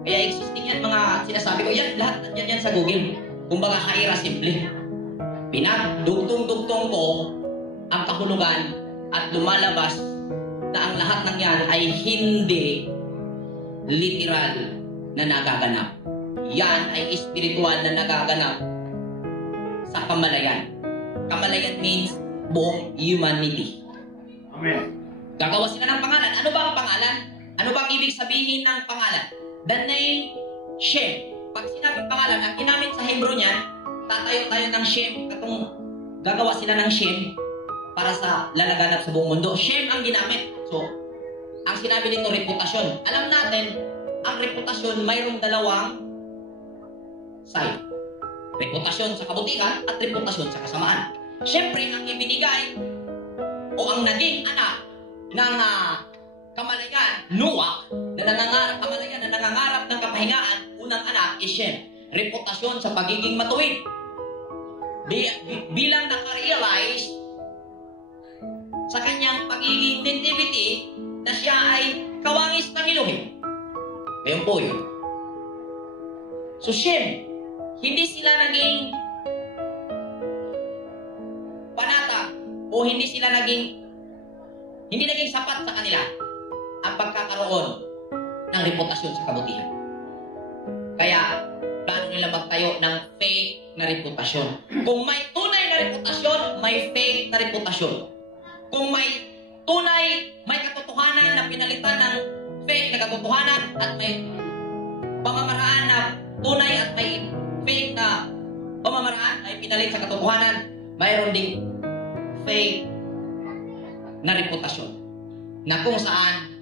Kaya existing yan, mga sinasabi ko, yan, lahat yan sa Google. Kumbaga, haira simple. Pinagdugtong-dugtong ko ang kahulugan at lumalabas na ang lahat ng yan ay hindi literal na nagaganap. Yan ay spiritual na nagaganap sa kamalayan. Kamalayan means buong humanity. Amen. Gagawa sila ng pangalan. Ano ba ang pangalan? Ano ba ang ibig sabihin ng pangalan? The name Shem. Pag sinabing pangalan, ang ginamit sa Hebrew niyan, tatayo tayo ng Shem. Katong gagawa sila ng Shem para sa lalaganap sa buong mundo. Shem ang ginamit. So, ang sinabi nito, reputasyon. Alam natin, ang reputasyon mayroong dalawang side. Reputasyon sa kabutihan at reputasyon sa kasamaan. Siyempre, ang ibinigay o ang naging anak ng kamalayan, Noah, na nangangarap ng kapahingaan, unang anak is Shem. Reputasyon sa pagiging matuwid. Bilang nakarealize sa kanyang pagiging nativity na siya ay kawangis ng Elohim. Ngayon po yun. So Shem, hindi sila naging panata o hindi naging sapat sa kanila ang pagkakaroon ng reputasyon sa kabutihan. Kaya, plano nila magtayo ng fake na reputasyon. Kung may tunay na reputasyon, may fake na reputasyon. Kung may tunay, may katotohanan na pinalitan ng fake na katotohanan at may pamamaraan na tunay at may fake na pamamaraan ay pinalit sa katotohanan, mayroon ding fake na reputasyon na kung saan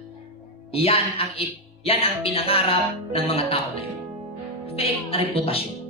yan ang pinangarap ng mga tao na yun. Fake na reputasyon.